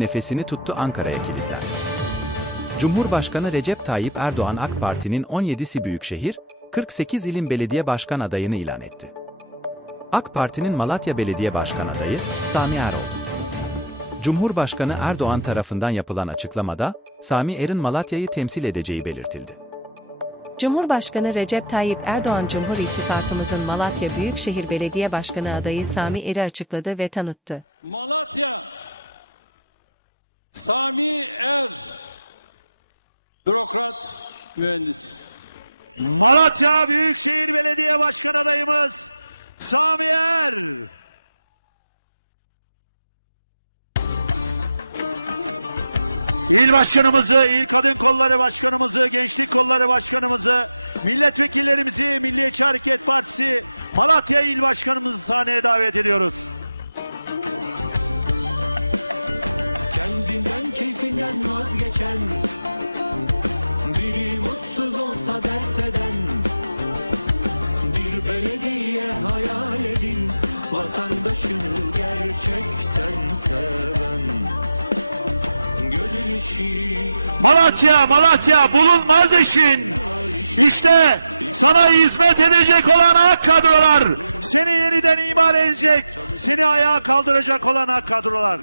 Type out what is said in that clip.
nefesini tuttu Ankara'ya kilitlendi. Cumhurbaşkanı Recep Tayyip Erdoğan AK Parti'nin 17'si büyükşehir, 48 ilin belediye başkan adayını ilan etti. AK Parti'nin Malatya Belediye Başkan adayı Sami Er oldu. Cumhurbaşkanı Erdoğan tarafından yapılan açıklamada, Sami Er'in Malatya'yı temsil edeceği belirtildi. Cumhurbaşkanı Recep Tayyip Erdoğan Cumhur İttifakımızın Malatya Büyükşehir Belediye Başkanı adayı Sami Er'i açıkladı ve tanıttı. Malatya Sami Er Bürokrat Mühendis Malatya Büyükşehir Belediye Başkan adayımız Sami Er. İl başkanımızı, il kadın kolları başkanımızı, gençlik kolları başkanımızı, milletvekillerimizi, Milliyetçi Hareket Partisi, Malatya il başkanımızı sahneye davet ediyoruz. Vazgeçen Biri mutsuz olsa dert eden Bir belediye hayal edin Vatandaşını gerçekten seven Malatya, Malatya bulunmaz eşin. İşte sana hizmet edecek olan ak kadrolar, seni yeniden imar edecek, seni ayağa kaldıracak olan ak kadrolar.